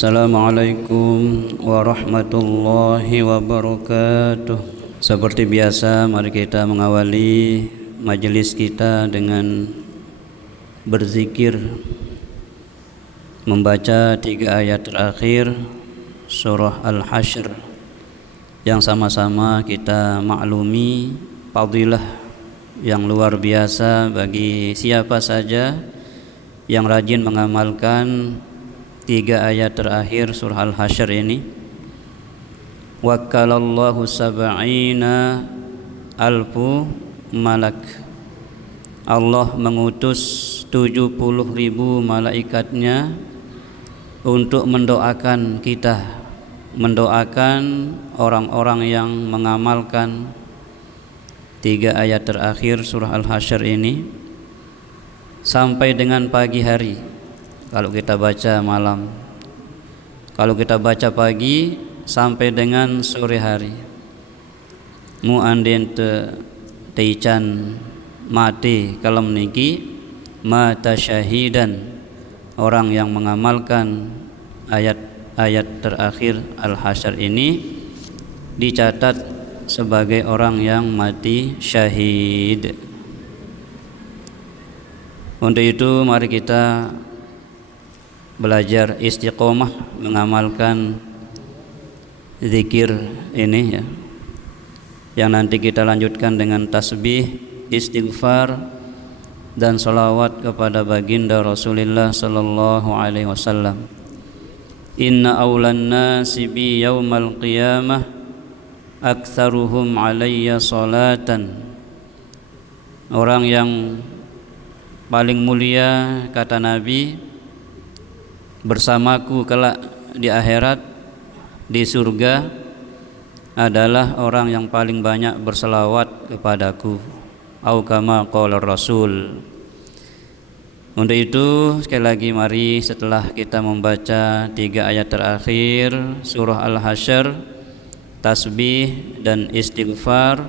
Assalamualaikum warahmatullahi wabarakatuh. Seperti biasa, mari kita mengawali majelis kita dengan berzikir, membaca 3 ayat terakhir surah Al-Hasyr yang sama-sama kita maklumi fadilah yang luar biasa bagi siapa saja yang rajin mengamalkan 3 ayat terakhir surah Al-Hasyr ini. Wakkalallahu sab'ina alfu malak. Allah mengutus 70.000 malaikatnya untuk mendoakan kita, mendoakan orang-orang yang mengamalkan 3 ayat terakhir surah Al-Hasyr ini sampai dengan pagi hari. Kalau kita baca malam, kalau kita baca pagi sampai dengan sore hari. Muandin teican mati kalam niki mata syahidan, orang yang mengamalkan ayat-ayat terakhir Al-Hasyr ini dicatat sebagai orang yang mati syahid. Untuk itu mari kita belajar istiqomah mengamalkan zikir ini ya, yang nanti kita lanjutkan dengan tasbih, istighfar dan salawat kepada baginda Rasulullah sallallahu alaihi wasallam. Inna awlan nasi bi yaumal qiyamah aktsaruhum alayya salatan. Orang yang paling mulia, kata Nabi, bersamaku kelak di akhirat, di surga, adalah orang yang paling banyak berselawat kepadaku. Au kama qala Rasul. Untuk itu sekali lagi mari setelah kita membaca 3 ayat terakhir surah Al-Hasyr, tasbih dan istighfar,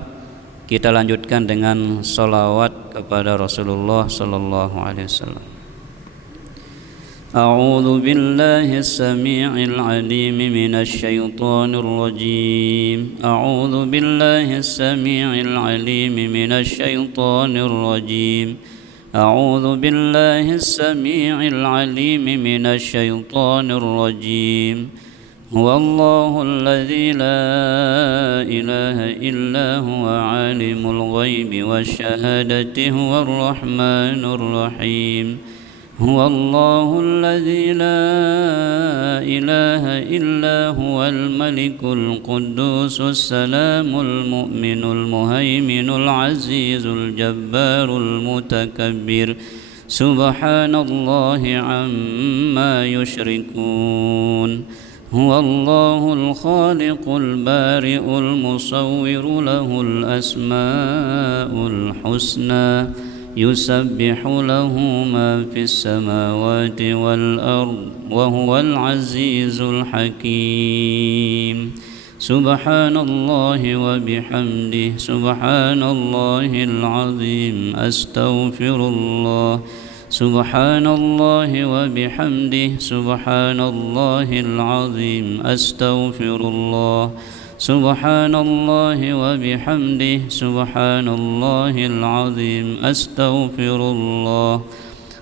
kita lanjutkan dengan salawat kepada Rasulullah sallallahu alaihi wasallam. أعوذ بالله السميع العليم من الشيطان الرجيم أعوذ بالله السميع العليم من الشيطان الرجيم أعوذ بالله السميع العليم من الشيطان الرجيم هو الله الذي لا إله إلا هو عالم الغيب والشهادة هو الرحمن الرحيم هو الله الذي لا إله إلا هو الملك القدوس السلام المؤمن المهيمن العزيز الجبار المتكبر سبحان الله عما يشركون هو الله الخالق البارئ المصور له الأسماء الحسنى يسبح له ما في السماوات والأرض وهو العزيز الحكيم سبحان الله وبحمده سبحان الله العظيم أستغفر الله سبحان الله وبحمده سبحان الله العظيم أستغفر الله سبحان الله وبحمده سبحان الله العظيم أستغفر الله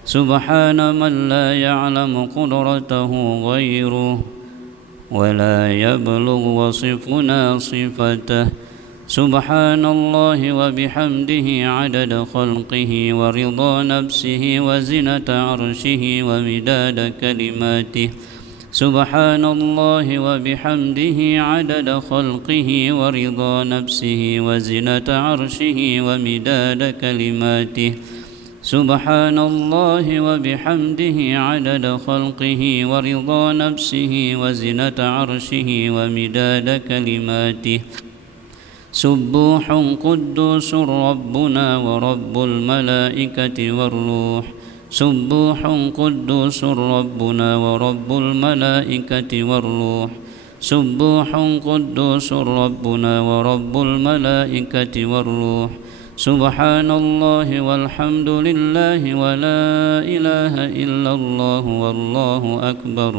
سبحان من لا يعلم قدرته غيره ولا يبلغ وصفنا صفته سبحان الله وبحمده عدد خلقه ورضا نفسه وزنة عرشه ومداد كلماته سبحان الله وبحمده عدد خلقه ورضا نفسه وزنة عرشه ومداد كلماته سبحان الله وبحمده عدد خلقه ورضا نفسه وزنة عرشه ومداد كلماته سبوح قدوس ربنا ورب الملائكة والروح سبوح قدوس ربنا ورب الملائكة والروح سبوح قدوس ربنا ورب الملائكة والروح سبحان الله والحمد لله ولا إله إلا الله والله أكبر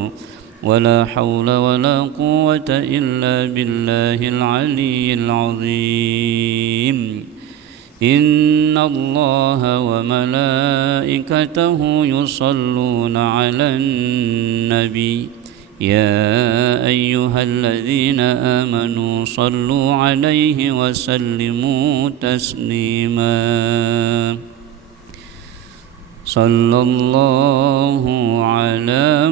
ولا حول ولا قوة إلا بالله العلي العظيم إن الله وملائكته يصلون على النبي يا أيها الذين آمنوا صلوا عليه وسلموا تسليما صلى الله على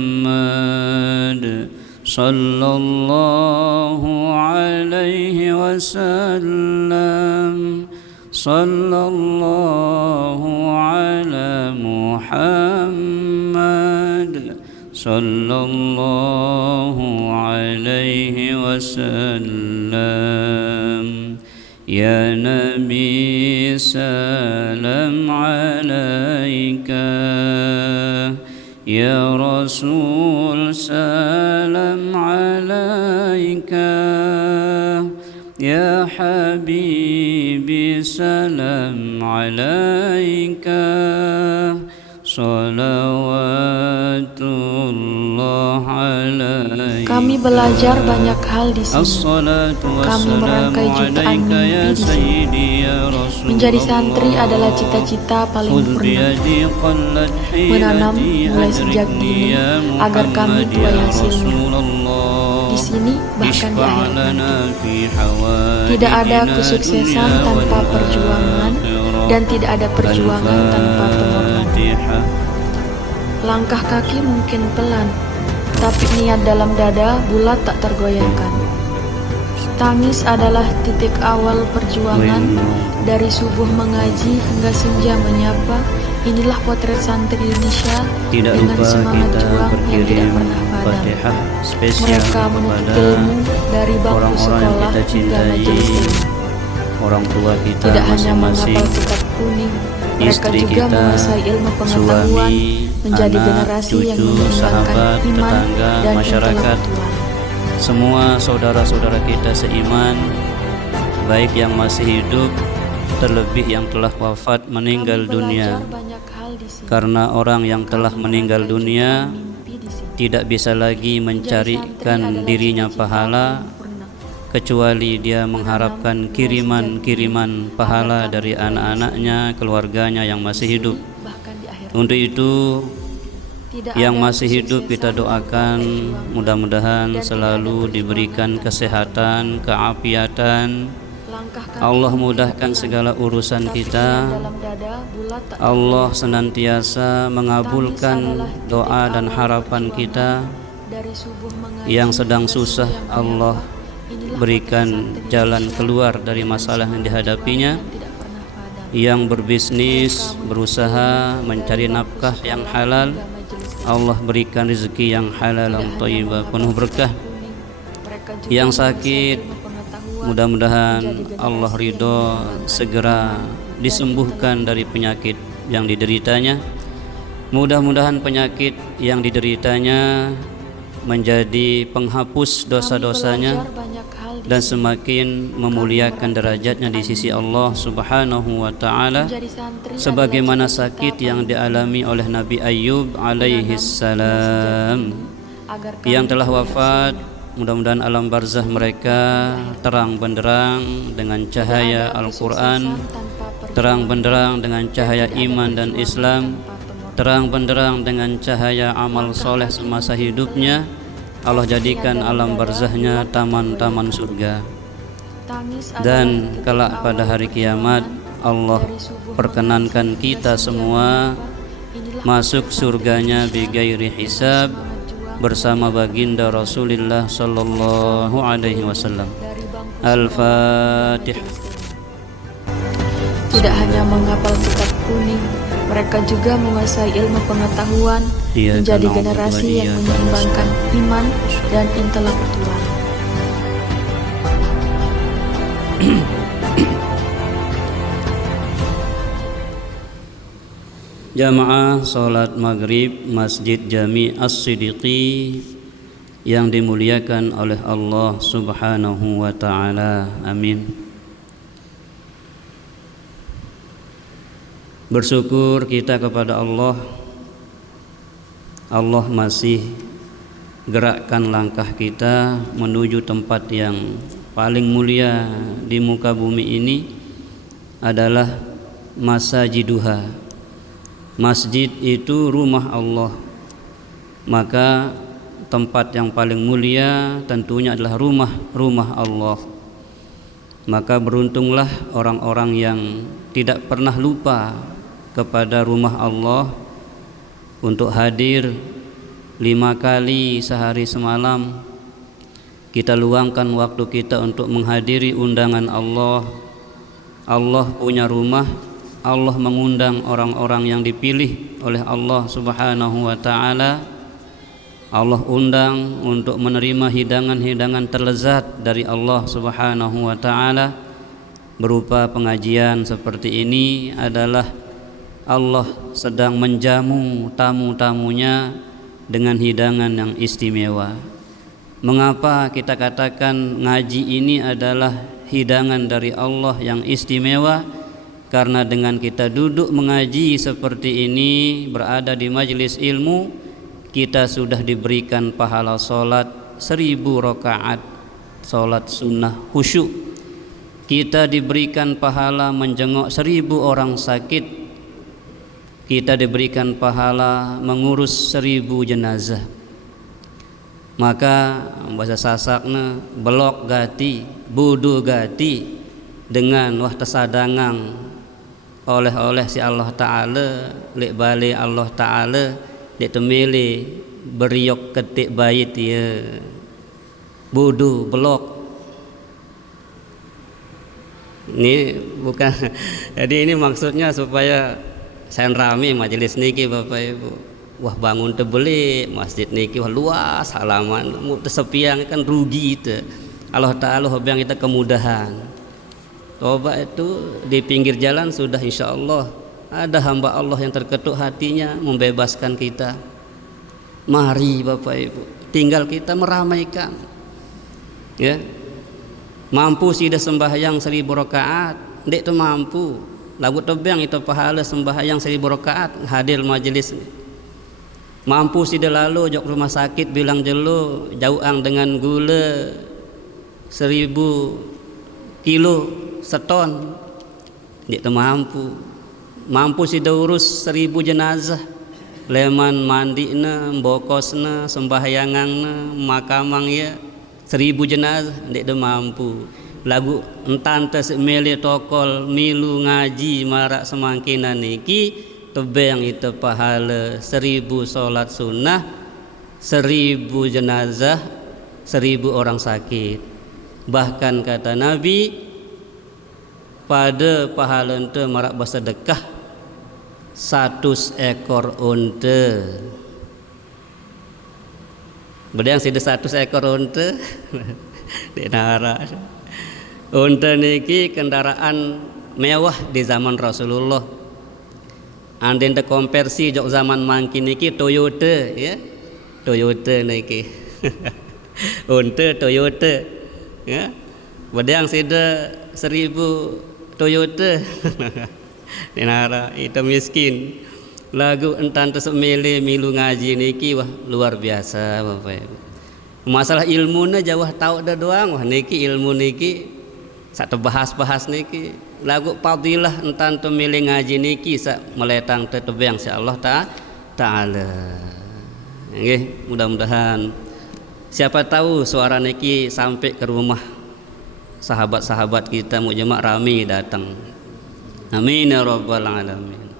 محمد صلى الله عليه وسلم صلى الله على محمد صلى الله عليه وسلم يا نبي سلام عليك يا رسول سلام عليك يا حبيبي سلام عليك Salawatullah alaika. Kami belajar banyak hal di sini. Kami merangkai jutaan mimpi di sini. Menjadi santri adalah cita-cita paling purna. Menanam mulai sejak dini agar kami tuai hasilnya. Di sini bahkan di akhirat nanti. Tidak ada kesuksesan tanpa perjuangan dan tidak ada perjuangan tanpa pengorbanan. Langkah kaki mungkin pelan, tapi niat dalam dada bulat tak tergoyahkan. Tangis adalah titik awal perjuangan. Dari subuh mengaji hingga senja menyapa. Inilah potret santri Indonesia dengan semangat juang yang tidak pernah padam. Mereka menuntut ilmu dari bangku sekolah hingga majelis ilmu. Orang tua kita tidak hanya masing-masing, menghafal kitab kuning, mereka istri juga kita, menguasai ilmu pengetahuan, suami, menjadi anak, generasi yang cucu, mengembangkan sahabat, iman tetangga, dan masyarakat, intelektual. semua saudara-saudara kita seiman, baik yang masih hidup, terlebih yang telah wafat meninggal dunia. Karena orang yang telah meninggal dunia tidak bisa lagi mencarikan dirinya pahala, kecuali dia mengharapkan kiriman-kiriman pahala dari anak-anaknya, keluarganya yang masih hidup. Untuk itu, yang masih hidup kita doakan mudah-mudahan selalu diberikan kesehatan, keafiatan. Allah mudahkan segala urusan kita. Allah senantiasa mengabulkan doa dan harapan kita. Yang sedang susah, Allah berikan jalan keluar dari masalah yang dihadapinya. Yang berbisnis, berusaha mencari nafkah yang halal, Allah berikan rezeki yang halal dan thayyibah, penuh berkah. Yang sakit, mudah-mudahan Allah ridho segera disembuhkan dari penyakit yang dideritanya. Mudah-mudahan penyakit yang dideritanya menjadi penghapus dosa-dosanya dan semakin memuliakan derajatnya di sisi Allah Subhanahu wa ta'ala, sebagaimana sakit yang dialami oleh Nabi Ayyub alaihi salam yang telah wafat. Mudah-mudahan alam barzah mereka terang benderang dengan cahaya Al-Quran, terang benderang dengan cahaya iman dan Islam, terang benderang dengan cahaya amal soleh semasa hidupnya. Allah jadikan alam barzahnya taman-taman surga. Dan kelak pada hari kiamat Allah perkenankan kita semua masuk surganya bighairi hisab bersama baginda Rasulullah sallallahu alaihi wasallam. Al-Fatihah. Tidak hanya menghafal kitab kuning, mereka juga menguasai ilmu pengetahuan, menjadi generasi yang menyeimbangkan iman dan intelektual. Jamaah salat maghrib Masjid Jami As-Siddiqi yang dimuliakan oleh Allah Subhanahu wa ta'ala. Amin. Bersyukur kita kepada Allah Allah masih gerakkan langkah kita menuju tempat yang paling mulia di muka bumi ini adalah masajiduha. Masjid itu rumah Allah, maka tempat yang paling mulia tentunya adalah rumah Allah. Maka beruntunglah orang-orang yang tidak pernah lupa kepada rumah Allah untuk hadir 5 kali sehari semalam. Kita luangkan waktu kita untuk menghadiri undangan Allah. Allah punya rumah, Allah mengundang orang-orang yang dipilih oleh Allah Subhanahu wa ta'ala. Allah undang untuk menerima hidangan-hidangan terlezat dari Allah Subhanahu wa ta'ala. Berupa pengajian seperti ini adalah Allah sedang menjamu tamu-tamunya dengan hidangan yang istimewa. Mengapa kita katakan ngaji ini adalah hidangan dari Allah yang istimewa? Karena dengan kita duduk mengaji seperti ini, berada di majelis ilmu, kita sudah diberikan pahala solat 1000 rakaat solat sunnah khusyuk. Kita diberikan pahala menjenguk 1000 orang sakit. Kita diberikan pahala mengurus 1000 jenazah. Maka bahasa Sasakna belok gati, budu gati dengan wah tesadangang oleh si Allah Ta'ala, lek balik Allah Ta'ala dek temele beriok ketik bait ya bodoh blok ini bukan. Jadi ini maksudnya supaya saya rame majelis niki Bapak Ibu. Wah bangun tebeli masjid niki wah luas halaman mu tersepiang kan rugi itu. Allah Ta'ala hobiang kita kemudahan. Coba itu di pinggir jalan sudah insya Allah ada hamba Allah yang terketuk hatinya membebaskan kita. Mari Bapak Ibu, tinggal kita meramaikan. Ya. Mampu sih dah sembahyang 1000 rakaat, ndek tu mampu. Lagu tebang itu pahala sembahyang 1000 rakaat hadir majelis. Mampu sih dah lalu jok rumah sakit bilang jelo jauang dengan gula 1000 kilo seton. Ndek tu mampu. Mampu si urus 1000 jenazah leman mandina mbokosna sembahyanganna makamang ya 1000 jenazah ndek de mampu lagu entante semele tokol milu ngaji marak semangkinan niki tebeng itu pahala 1000 solat sunnah 1000 jenazah 1000 orang sakit. Bahkan kata Nabi pada pahala ente marak bersedekah 100 ekor unta. Bedang sida 100 ekor unta di nara. Unta niki kendaraan mewah di zaman Rasulullah. Andai ente konversi jok zaman mangkin niki Toyota ya. Toyota niki. Unta Toyota ya. Bedang sida 1000 Toyota. Dinara itu miskin lagu entan tersemele milu ngaji niki wah luar biasa Bapak Ibu. Masalah ilmu na jauh tahu dah doang wah niki ilmu niki sak bahas niki lagu fadilah entan temele ngaji niki sak meletang tetebang si Allah Ta'ala. Nggih, mudah-mudahan siapa tahu suara niki sampai ke rumah sahabat-sahabat kita mau jemaah rami datang. Amin ya rabbal alamin.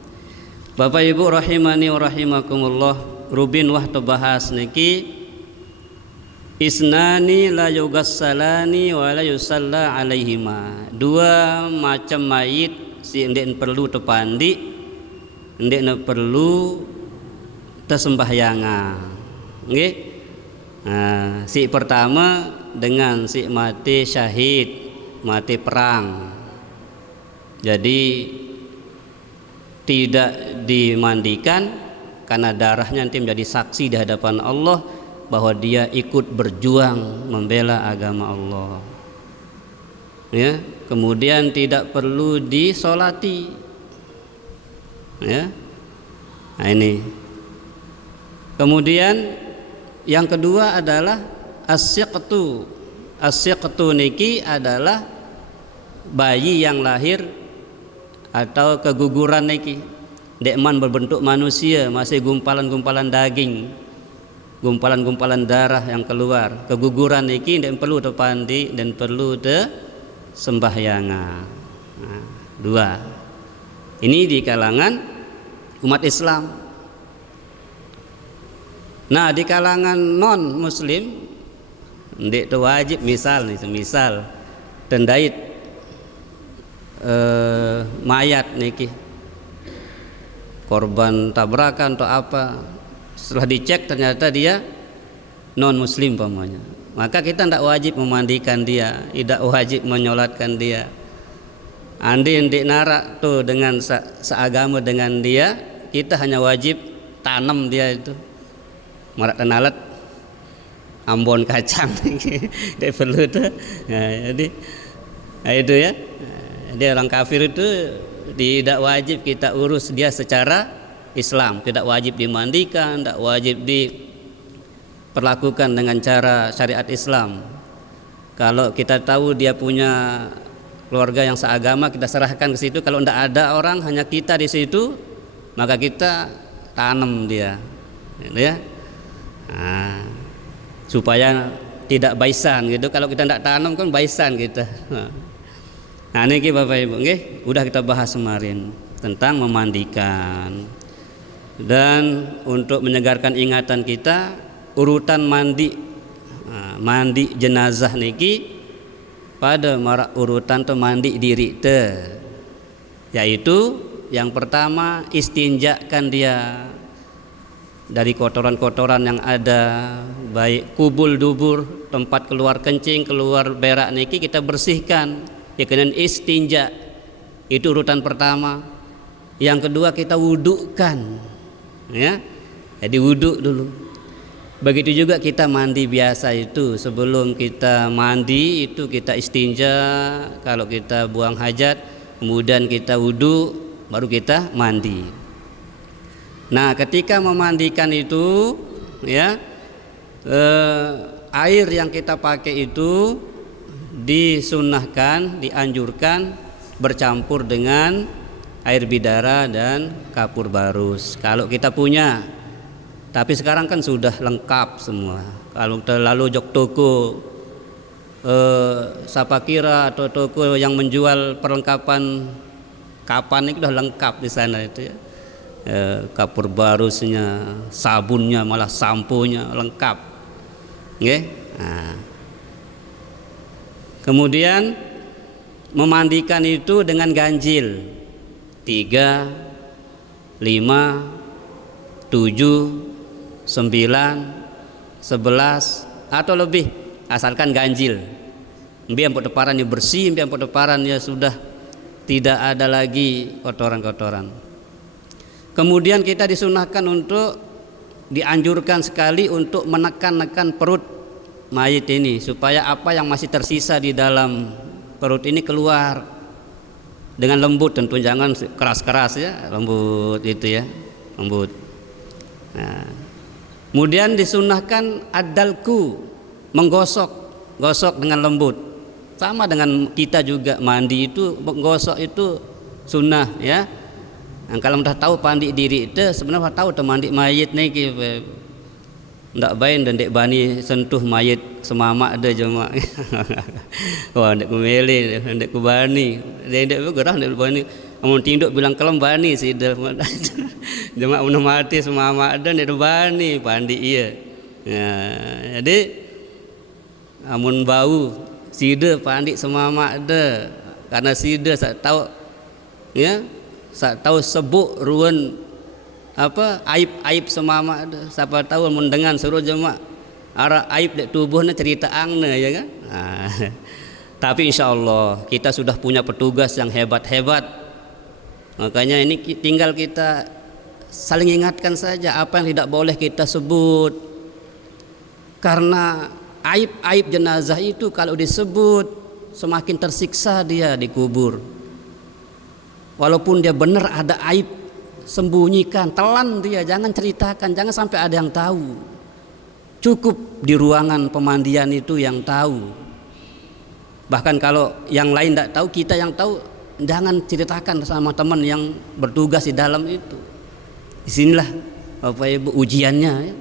Bapak Ibu rahimani wa rahimakumullah, rubin wah bahas niki isnani la yugassalani wa la yusalla alaihima. 2 macam mayit si ndek perlu tepandi, ndek perlu tersembahyangan. Nggih. Nah, si pertama dengan si mati syahid, mati perang. Jadi tidak dimandikan karena darahnya nanti menjadi saksi di hadapan Allah bahwa dia ikut berjuang membela agama Allah. Ya, kemudian tidak perlu disolati. Ya. Nah ini Kemudian yang kedua adalah as-siqtu. As-siqtu niki adalah bayi yang lahir atau keguguran niki. Dekman berbentuk manusia, masih gumpalan-gumpalan daging, gumpalan-gumpalan darah yang keluar. Keguguran niki dan perlu terpandi dan perlu sembahyangan. Nah, dua. Ini di kalangan umat Islam. Nah, di kalangan non muslim ndek tu wajib misal tendait mayat niki korban tabrakan atau apa, setelah dicek ternyata dia non muslim pamannya, maka kita tidak wajib memandikan dia, tidak wajib menyolatkan dia. Andai ndik narak tuh dengan seagama dengan dia, kita hanya wajib tanam dia itu marak tenalet ambon kacang dia perlu tuh. Nah, jadi itu ya, dia orang kafir itu tidak wajib kita urus dia secara Islam, tidak wajib dimandikan, tidak wajib diperlakukan dengan cara syariat Islam. Kalau kita tahu dia punya keluarga yang seagama, kita serahkan ke situ. Kalau tidak ada orang, hanya kita di situ, maka kita tanam dia, ya. Nah, supaya tidak baisan gitu. Kalau kita tidak tanam kan baisan kita. Nah, ini Bapak Ibu, nggih, udah kita bahas kemarin tentang memandikan. Dan untuk menyegarkan ingatan kita, urutan mandi, mandi jenazah niki pada marak urutan tu mandi diri te, yaitu yang pertama istinjakan dia dari kotoran-kotoran yang ada, baik kubul dubur, tempat keluar kencing, keluar berak niki kita bersihkan, ya kena istinja, itu urutan pertama. Yang kedua kita wudukan, ya, jadi wuduk dulu. Begitu juga kita mandi biasa itu, sebelum kita mandi itu kita istinja, kalau kita buang hajat, kemudian kita wudhu, baru kita mandi. Nah, ketika memandikan itu, ya, air yang kita pakai itu disunahkan, dianjurkan bercampur dengan air bidara dan kapur barus kalau kita punya. Tapi sekarang kan sudah lengkap semua. Kalau terlalu jok toko Sapakira atau toko yang menjual perlengkapan kapan itu sudah lengkap di sana itu, ya. Kapur barusnya, sabunnya, malah samponya lengkap, okay? Nah, kemudian memandikan itu dengan ganjil 3, 5, 7, 9, 11 atau lebih, asalkan ganjil. Biar poteparannya bersih, biar poteparannya sudah tidak ada lagi kotoran-kotoran. Kemudian kita disunahkan untuk dianjurkan sekali untuk menekan-nekan perut mayit ini, supaya apa yang masih tersisa di dalam perut ini keluar dengan lembut, tentu jangan keras-keras, ya, lembut itu, ya, lembut. Nah, kemudian disunahkan adalku, menggosok dengan lembut, sama dengan kita juga mandi itu menggosok itu sunnah, ya. Nah, kalau sudah tahu pandi diri itu sebenarnya tahu tu mandi mayit ni ndak bain dan dek bani sentuh mayit semamak ada jemaah. Wah, dek kumeli, dek kubani, dek gerah dek bani. Amun tinduk bilang kelem bani sih dah. Jemaah mun mati semamak ada dek bani pandi iya. Ya, jadi amun bau sida pandi semamak ada, karena sida sak tahu, ya, sak tahu sebut ruan apa aib-aib semama ada. Siapa tahu mendengar suruh jemaah arah aib dek tubuhnya cerita angna, ya kan. Nah, tapi insyaallah kita sudah punya petugas yang hebat-hebat, makanya ini tinggal kita saling ingatkan saja apa yang tidak boleh kita sebut, karena aib-aib jenazah itu kalau disebut semakin tersiksa dia dikubur. Walaupun dia benar ada aib sembunyikan, telan dia, jangan ceritakan, jangan sampai ada yang tahu. Cukup di ruangan pemandian itu yang tahu. Bahkan kalau yang lain tidak tahu, kita yang tahu, jangan ceritakan sama teman yang bertugas di dalam itu. Disinilah Bapak Ibu ujiannya ya.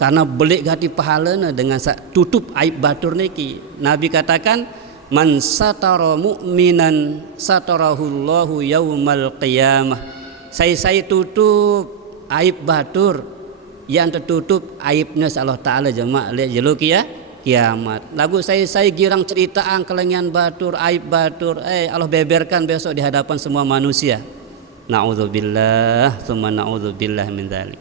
Karena belik gati pahalana dengan tutup aib batur niki. Nabi katakan, man satara mu'minan satarahullahu yaumal qiyamah. Saya tutup aib batur, yang tertutup aibnya Allah Ta'ala jemaah lihat jeluk ya kiamat. Lagu saya girang ceritaan kelengian batur, aib batur, Allah beberkan besok di hadapan semua manusia. Na'udzubillah, summa na'udzubillah min dzalik.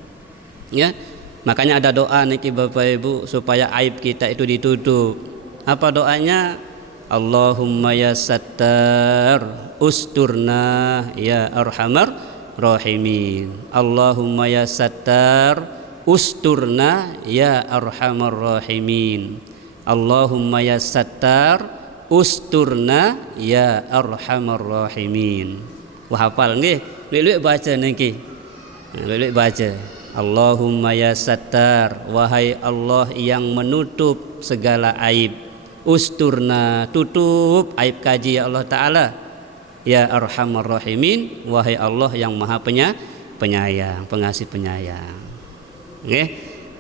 Ya, makanya ada doa niki Bapak Ibu supaya aib kita itu ditutup. Apa doanya? Allahumma ya sattar usturna ya arhamar rahimin. Allahumma ya sattar usturna ya arhamar rahimin. Allahumma ya sattar usturna ya arhamar rahimin. Wah hafal nggih? Lek baca niki. Lek baca. Allahumma ya sattar, wahai Allah yang menutup segala aib. Usturna, tutup aib kaji ya Allah Ta'ala. Ya arhamar rahimin, wahai Allah yang maha penyayang, pengasih penyayang. Oke,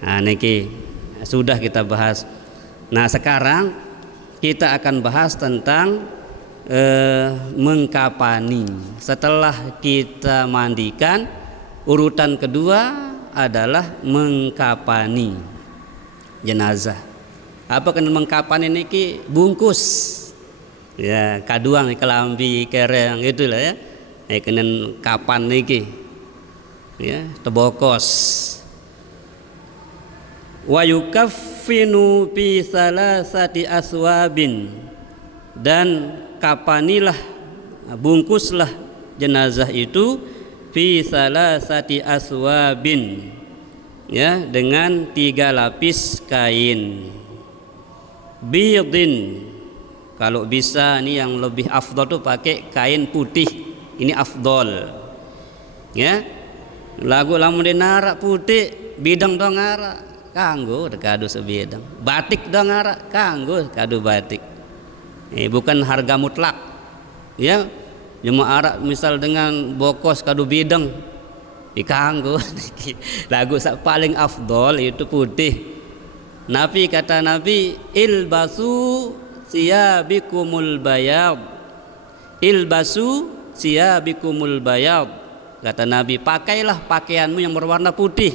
nah niki sudah kita bahas. Nah sekarang kita akan bahas tentang mengkapani. Setelah kita mandikan, urutan kedua adalah mengkapani jenazah. Apa kena mengkapani niki? Bungkus. Ya, kaduang kelambi kereng itulah ya. Kena kapan niki. Ya, tebokos. Wa yukaffinu fi salasati aswabin, dan kapanilah, bungkuslah jenazah itu fi salasati aswabin, ya, dengan 3 lapis kain. Bidin, kalau bisa ini yang lebih afdol tuh pakai kain putih, ini afdol. Ya, lagu lamun dinarak putih, bidang dong ngarak kanggo kado sebidang, batik dong ngarak kanggo kado batik. Bukan harga mutlak. Ya, jemaah arak misal dengan bokos kado bidang dikanggo. Lagu paling afdol itu putih. Nabi kata Nabi, ilbasu siyabikumul bayad, ilbasu siyabikumul bayad. Kata Nabi, pakailah pakaianmu yang berwarna putih.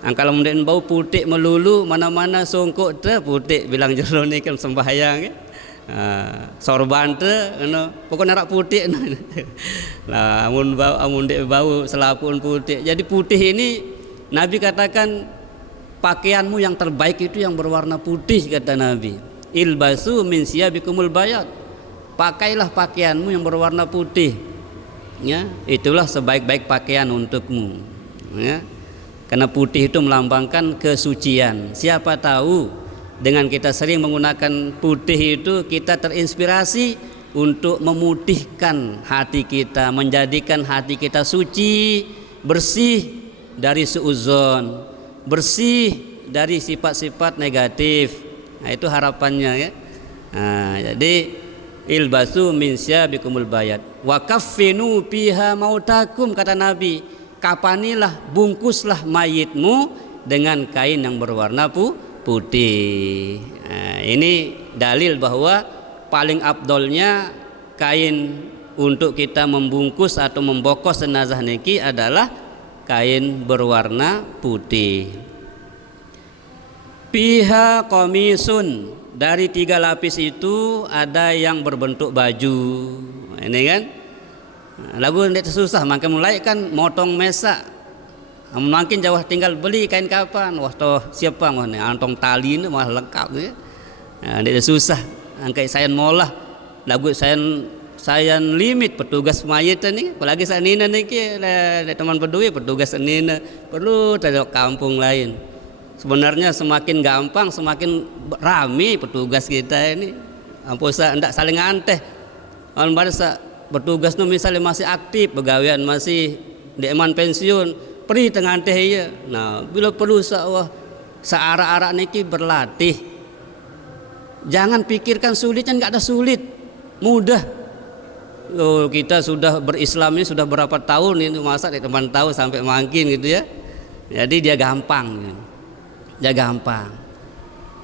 Kalau kemudian bau putih melulu, mana-mana songkok te putih, bilang jero ni kan sembahyang ya. Sorban te pokoknya rak putih. Lah amun dek bau selapun putih. Jadi putih ini Nabi katakan pakaianmu yang terbaik itu yang berwarna putih, kata Nabi. Ilbasu min siyabikumul bayad. Pakailah pakaianmu yang berwarna putih. Ya, itulah sebaik-baik pakaian untukmu. Ya. Karena putih itu melambangkan kesucian. Siapa tahu dengan kita sering menggunakan putih itu kita terinspirasi untuk memutihkan hati kita, menjadikan hati kita suci, bersih dari suudzon, bersih dari sifat-sifat negatif. Nah, itu harapannya ya. Nah, jadi ilbasu min syabikumul bayad wa kaffinu fiha mautakum, kata Nabi. Kapanilah, bungkuslah mayitmu dengan kain yang berwarna putih. Nah, ini dalil bahwa paling afdolnya kain untuk kita membungkus atau membokos jenazah niki adalah kain berwarna putih. Piha komisun, dari 3 lapis itu ada yang berbentuk baju. Ini kan lagu ndak susah, maka mulai kan motong mesak. Makin jauh tinggal beli kain kapan, wah toh siapa mah nih antong tali ini malah lengkap ya. Ndak susah, angkai sayan molah. Lagu sayan limit petugas mayit ini, apalagi sanina niki teman berdua petugas sanina perlu tadok kampung lain. Sebenarnya semakin gampang semakin rame petugas kita ini. Amposa ndak saling anteh. Almarsa bertugas misalnya masih aktif, pegawaian masih dek man pensiun pergi tengah teh ya. Nah bila perlu searak-arak niki berlatih. Jangan pikirkan sulit, kan nggak ada sulit, mudah. Oh, kita sudah berislam ini sudah berapa tahun ini, masa teman tahu sampai makin gitu ya. Jadi dia gampang, dia gampang.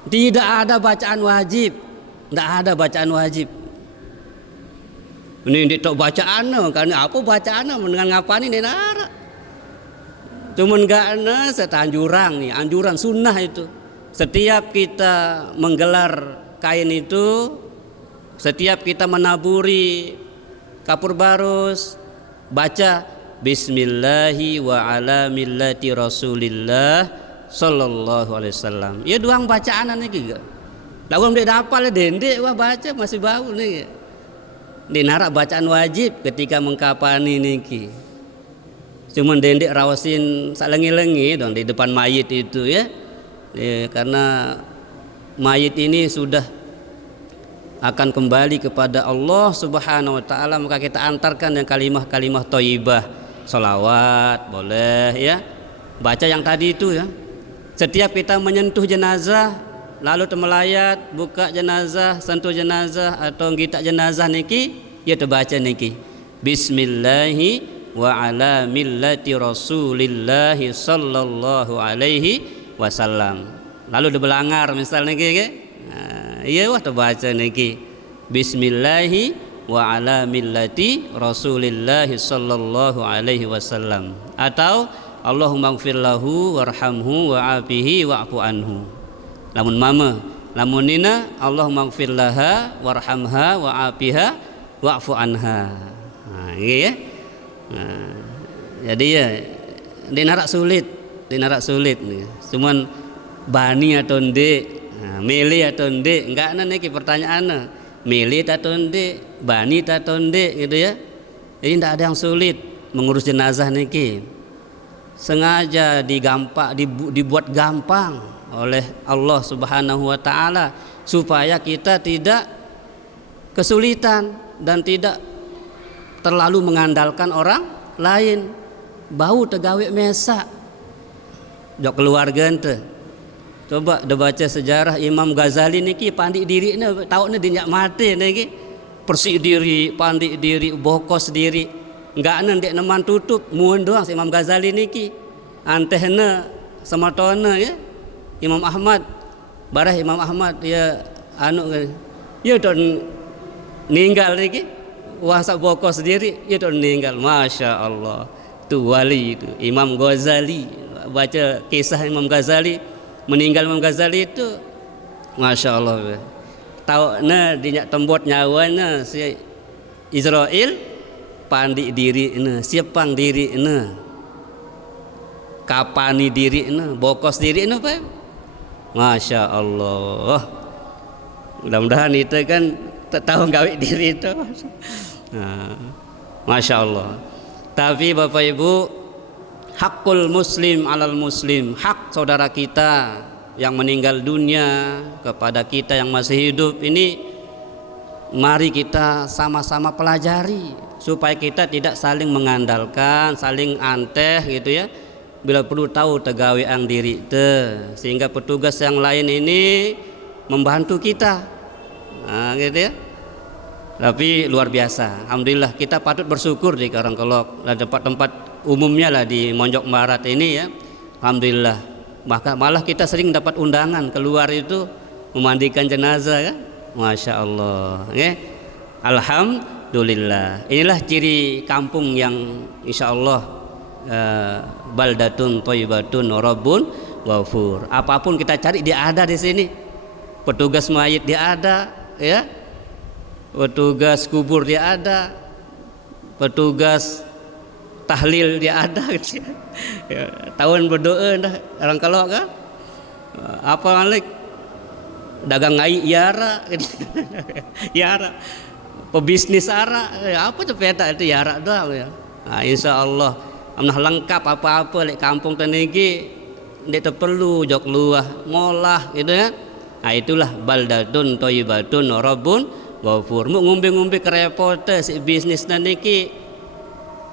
Tidak ada bacaan wajib, tidak ada bacaan wajib. Ini tok bacaan, karena apa bacaan dengan ngapain ini nara. Cuman karena setanjurang nih, anjuran sunnah itu. Setiap kita menggelar kain itu, setiap kita menaburi kapur barus, baca Bismillahi wa ala millati Rasulillah sallallahu alaihi wasallam. Ya doang bacaan ini. Lalu dia dapal dendek wah baca masih bau nih. Dinarak bacaan wajib ketika mengkapani niki. Cuman dendek rawasin salengi-lengi dong di depan mayit itu ya. Karena mayit ini sudah akan kembali kepada Allah Subhanahu wa taala, maka kita antarkan yang kalimah-kalimah thayyibah, sholawat boleh ya. Baca yang tadi itu ya. Setiap kita menyentuh jenazah lalu melayat, buka jenazah, sentuh jenazah atau ngita jenazah niki, ya terbaca niki. Bismillahi wa ala millati Rasulillah sallallahu alaihi wasallam. Lalu dibelangar misalnya niki. Iya wah terbaca niki Bismillahi wa ala millati Rasulillah sallallahu alaihi wasallam, atau Allahumma ighfir lahu warhamhu wa'afihi wa'fu anhu. Lamun mama, lamun nina Allahumma ighfir laha warhamha wa'afiha wa'fu anha. Nah, iya ya. Nah, jadi ya dinarak sulit nih. Cuman bani atau ndek, milih atau ndek, enggak niki pertanyaannya. Milih atau ndek, bani atau ndek gitu ya. Jadi tidak ada yang sulit mengurus jenazah niki. Sengaja dibuat gampang oleh Allah Subhanahu wa taala supaya kita tidak kesulitan dan tidak terlalu mengandalkan orang lain. Bau tegawe mesak jok keluarga ente. Coba baca sejarah Imam Ghazali niki pandi diri ne tahu ne dinyak mati niki. Persik diri, pandi diri, bokos diri. Enggak dek neman tutup muun doang si Imam Ghazali niki. Antehna sematona ya. Imam Ahmad barah Imam Ahmad ya ya don ninggal niki. Wasa bokos sendiri ya don ninggal. Masya Allah. Tu wali itu Imam Ghazali. Baca kisah Imam Ghazali, meninggal Imam Ghazali itu Masya Allah. Tahu na dinyak tembot nyawanya si Israel pandi diri na, siapang diri na, kapani diri na, bokos diri na Pak. Masya Allah. Mudah-mudahan itu kan tahu gawe diri itu. Nah, Masya Allah. Tapi Bapak Ibu, hakul muslim alal muslim, hak saudara kita yang meninggal dunia kepada kita yang masih hidup ini, mari kita sama-sama pelajari supaya kita tidak saling mengandalkan, saling anteh gitu ya. Bila perlu tahu tegawean diri sehingga petugas yang lain ini membantu kita. Nah, gitu ya. Tapi luar biasa, alhamdulillah kita patut bersyukur di Karangkelok, tempat-tempat umumnya lah di Monjok Barat ini ya. Alhamdulillah. Maka malah kita sering dapat undangan keluar itu memandikan jenazah kan. Masya Allah ya. Alhamdulillah. Inilah ciri kampung yang insya Allah baldatun thayyibatun rabbun ghafur. Apapun kita cari dia ada di sini. Petugas mayit dia ada ya. Petugas kubur dia ada. Petugas tahlil dia ada gitu. Ya, tahun berdoa dah orang kalau kan apa malik dagang ngai yara gitu. Yara pebisnis ara ya, apa tuh peta itu yara doang ya. Nah, insyaallah amnah lengkap apa-apa lek kampung teniki ndak perlu jok luah ngolah gitu ya. Nah itulah baldatun thayyibatun rabbun ghafur. Mu ngombe-ngombe kerepote si bisnis niki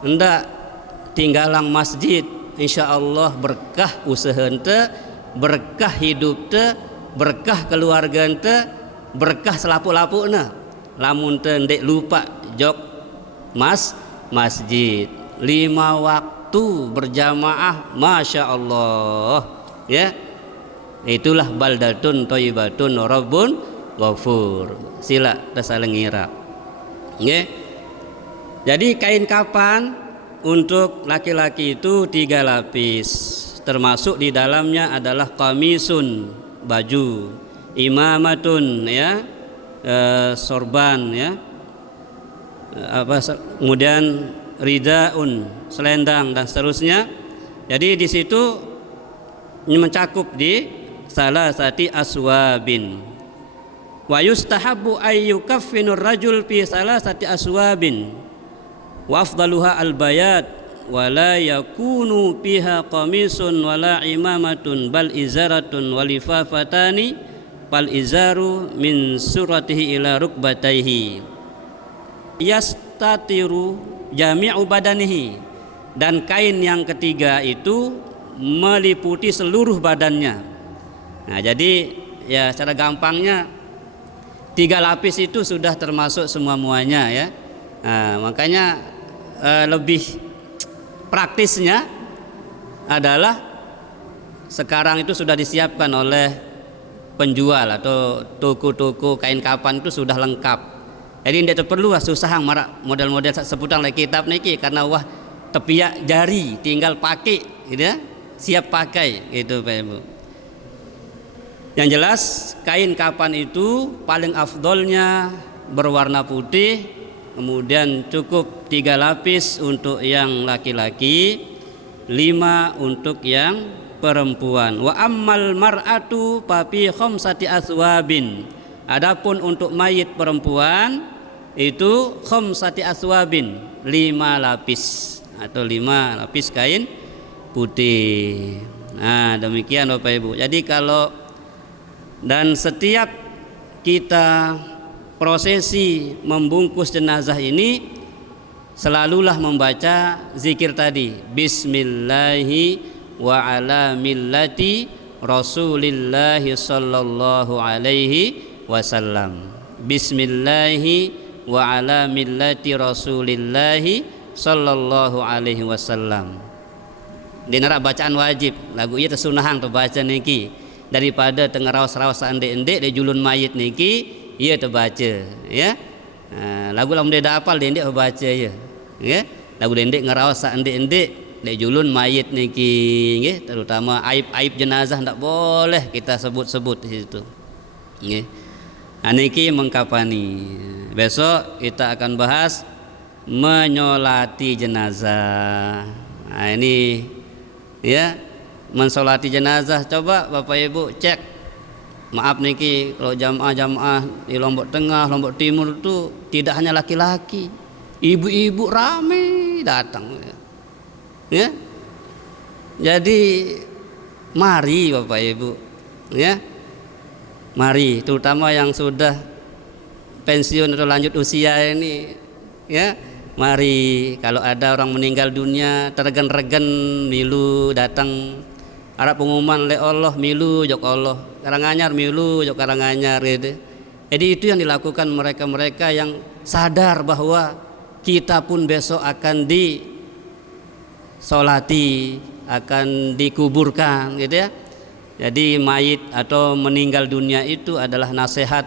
ndak tinggalang masjid, insyaallah berkah usaha ente, berkah hidup te, berkah keluarga ente, berkah selapuk-lapukna. Lamun te ndek lupa jok masjid 5 waktu berjamaah, masya Allah ya. Itulah baldatun thayyibatun rabbun ghafur. Sila saling ngira. Nggih. Jadi kain kapan untuk laki-laki itu 3 lapis. Termasuk di dalamnya adalah qamisun, baju, imamatun ya, sorban ya. Kemudian ridaun, selendang dan seterusnya. Jadi di situ mencakup di salasati aswabin. Wa yustahabbu ay yukaffinur rajul fi salasati aswabin. Wa afdaluha al-bayat wa la yakunu fiha qamisun wa la imamatun bal izaratun wa lifafatani fal izaru min suratihi ila rukbatayhi yastatiru jami'u badanihi. Dan kain yang ketiga itu meliputi seluruh badannya. Nah, jadi ya secara gampangnya 3 lapis itu sudah termasuk semua-muanya ya. Nah, makanya lebih praktisnya adalah sekarang itu sudah disiapkan oleh penjual atau toko-toko kain kapan itu sudah lengkap. Jadi tidak perlu susah marak model-model seputar lagi kitab niki karena wah tepiak jari tinggal pakai gitu ya, siap pakai gitu Pak Ibu. Yang jelas kain kapan itu paling afdolnya berwarna putih, kemudian cukup 3 lapis untuk yang laki-laki, 5 untuk yang perempuan. Wa ammal mar'atu papi khamsati aswabin. Adapun untuk mayit perempuan itu khamsati aswabin, 5 lapis atau 5 lapis kain putih. Nah, demikian Bapak Ibu. Jadi kalau dan setiap kita prosesi membungkus jenazah ini selalulah membaca zikir tadi, bismillahi wa ala millati rasulillahi sallallahu alaihi wasallam. Bismillahi wa ala millati rasulillahi sallallahu alaihi wasallam. Dinara bacaan wajib, lagu ieu tersunahang terbaca niki daripada tengeraos-raos ande-ende di julun mayit niki ieu terbaca ya. Nah, lagu lamun dia hafal dendek baca ya. Ya. Lagu dendek ngeraos ande-ende di julun mayit niki nggih, terutama aib-aib jenazah ndak boleh kita sebut-sebut di situ. Nggih. Niki mengkapani. Besok kita akan bahas menyolati jenazah. Nah, ini ya, mensolati jenazah. Coba Bapak Ibu cek. Maaf niki kalau jamaah-jamaah di Lombok Tengah, Lombok Timur itu tidak hanya laki-laki, ibu-ibu ramai datang. Ya. Jadi mari Bapak Ibu, ya. Mari, terutama yang sudah pensiun atau lanjut usia ini, ya, mari kalau ada orang meninggal dunia tergen-regen milu datang arep pengumuman le Allah milu jok Allah Karanganyar milu jok Karanganyar gitu. Jadi itu yang dilakukan mereka-mereka yang sadar bahwa kita pun besok akan disolati, akan dikuburkan gitu ya. Jadi mayit atau meninggal dunia itu adalah nasihat.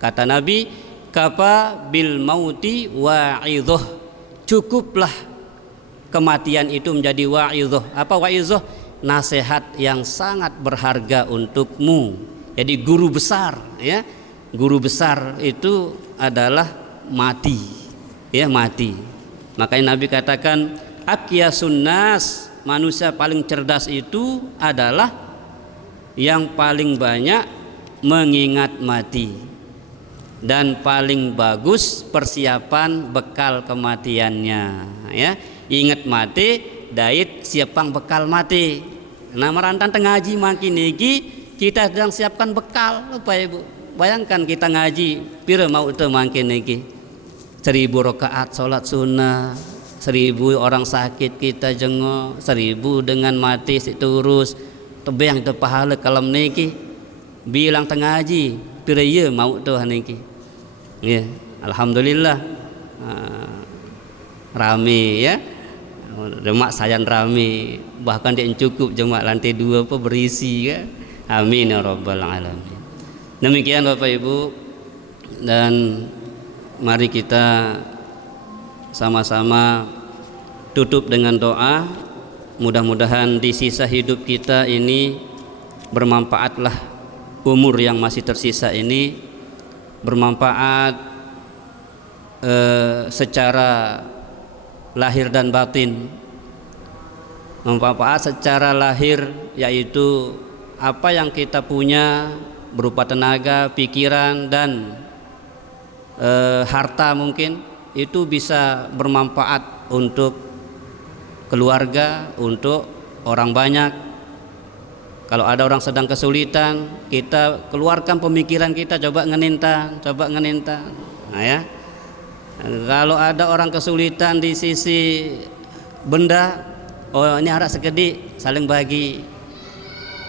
Kata Nabi, kafa bil mauti wa'idhuh. Cukuplah kematian itu menjadi wa'idhuh. Apa wa'idhuh? Nasihat yang sangat berharga untukmu. Jadi guru besar ya. Guru besar itu adalah mati. Ya, mati. Makanya Nabi katakan aqyasun nas, manusia paling cerdas itu adalah yang paling banyak mengingat mati dan paling bagus persiapan bekal kematiannya ya. Ingat mati dait siapang bekal mati. Nah merantan ngaji makin niki kita sedang siapkan bekal Bapak Ibu. Bayangkan kita ngaji pira mau teu makin niki 1000 rakaat salat sunnah, 1000 1000 orang sakit kita jenguk, 1000 dengan mati turus tebang tu pahala kalam niki bilang tengah haji piraya mau tu niki. Ya, alhamdulillah rame ya. Jemaah sayan rame, bahkan dia cukup jemaah lantai 2 apa berisi ya. Amin ya rabbal alamin. Demikian Bapak Ibu, dan mari kita sama-sama tutup dengan doa. Mudah-mudahan di sisa hidup kita ini bermanfaatlah umur yang masih tersisa ini, bermanfaat secara lahir dan batin. Manfaat secara lahir yaitu apa yang kita punya berupa tenaga, pikiran dan harta mungkin itu bisa bermanfaat untuk keluarga, untuk orang banyak. Kalau ada orang sedang kesulitan, kita keluarkan pemikiran kita, coba ngenintan. Nah ya. Kalau ada orang kesulitan di sisi benda, oh ini harap sekedik saling bagi.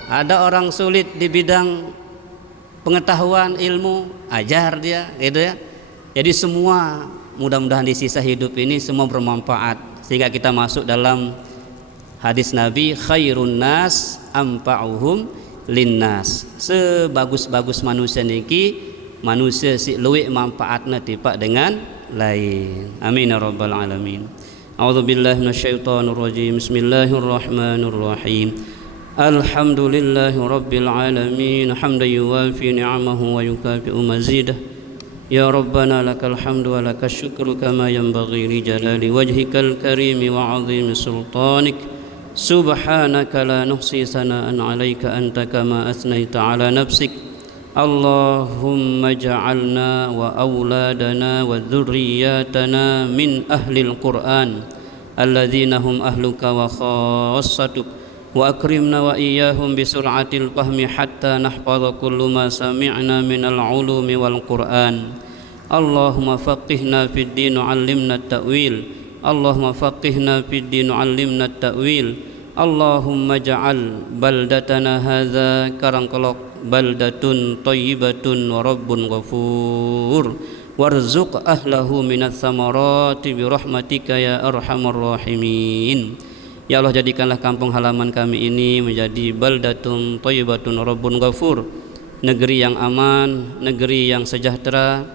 Ada orang sulit di bidang pengetahuan ilmu, ajar dia, gitu ya. Jadi semua mudah-mudahan di sisa hidup ini semua bermanfaat sehingga kita masuk dalam hadis Nabi, khairun nas anfa'uhum linnas. Sebagus-bagus manusia niki manusia si luwih manfaatna tipak dengan lain. Amin ya rabbal alamin. A'udzubillahi minasyaitonir rajim. Bismillahirrahmanirrahim. Alhamdulillahi rabbil alamin, hamdan yuwafi ni'amahu wa yukafi'u mazidah. Ya rabbana lakal hamdu wa lakas syukru kama yanbaghi li jalali wajhikal karim wa 'azimi sultanik. Subhanaka la nuhsi sana'an 'alaika anta kama asnaita 'ala nafsik. Allahumma ja'alna wa awladana wa dhurriyyatana min ahlil Qur'an alladzina hum ahluka wa khassatuk wa akrimna wa iyyahum bi sur'atil fahmi hatta nahfadha kullu ma sami'na minal ulumi wal Qur'an. Allahumma faqihna fid din wa 'allimna at-ta'wil. Allahumma faqihna fid din wa 'allimna at-ta'wil. Allahumma ja'al baldatana hadza karangkalok baldatun thayyibatun wa rabbun ghafur warzuq ahlahu minats samarati bi rahmatika ya arhamar rahimin. Ya Allah, jadikanlah kampung halaman kami ini menjadi baldatun thayyibatun wa rabbun ghafur, negeri yang aman, negeri yang sejahtera,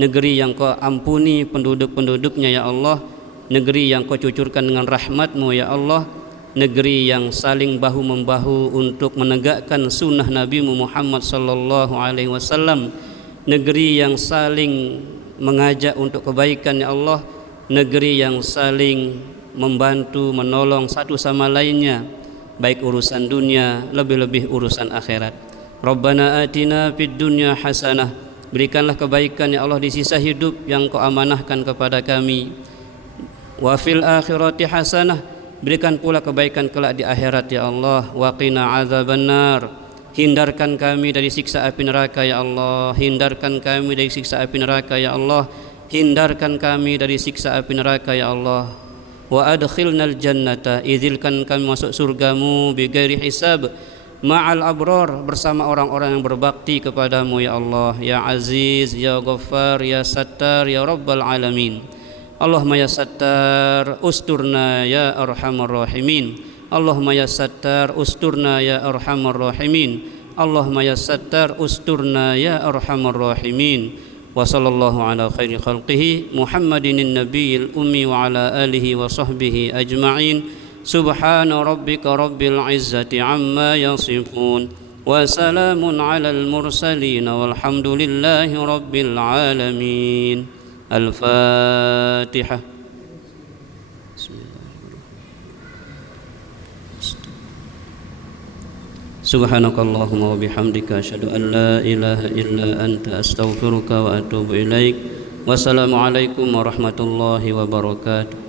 negeri yang Kau ampuni penduduk-penduduknya ya Allah, negeri yang Kau cucurkan dengan rahmat-Mu ya Allah, negeri yang saling bahu-membahu untuk menegakkan sunnah Nabi Muhammad sallallahu alaihi wasallam, negeri yang saling mengajak untuk kebaikan ya Allah, negeri yang saling membantu menolong satu sama lainnya, baik urusan dunia lebih-lebih urusan akhirat. Rabbana atina fid dunya hasanah, berikanlah kebaikan ya Allah di sisa hidup yang Kau amanahkan kepada kami. Wa fil akhirati hasanah, berikan pula kebaikan kelak di akhirat ya Allah. Wa qina azabannar, hindarkan kami dari siksa api neraka ya Allah. Hindarkan kami dari siksa api neraka ya Allah. Hindarkan kami dari siksa api neraka ya Allah. Wa adkhilnal jannata, izinkan kami masuk surgamu bighairi hisab ma'al abrar, bersama orang-orang yang berbakti kepadamu ya Allah. Ya Aziz, ya Ghaffar, ya Sattar, ya Rabbal alamin. Allahumma ya Sattar usturna ya arhamar rahimin. Allahumma ya Sattar usturna ya arhamar rahimin. Allahumma ya Sattar usturna ya arhamar rahimin. Wa sallallahu ala khairi khalqihi Muhammadin nabiyil ummi wa ala alihi wa sahbihi ajma'in. Subhana rabbika rabbil izzati amma yasifun wa salamun alal mursalin walhamdulillahi rabbil alamin. Al-Fatihah. Subhanakallahumma wa bihamdika asyhadu an la ilaha illa anta astaghfiruka wa atubu ilaik. Wassalamualaikum warahmatullahi wabarakatuh.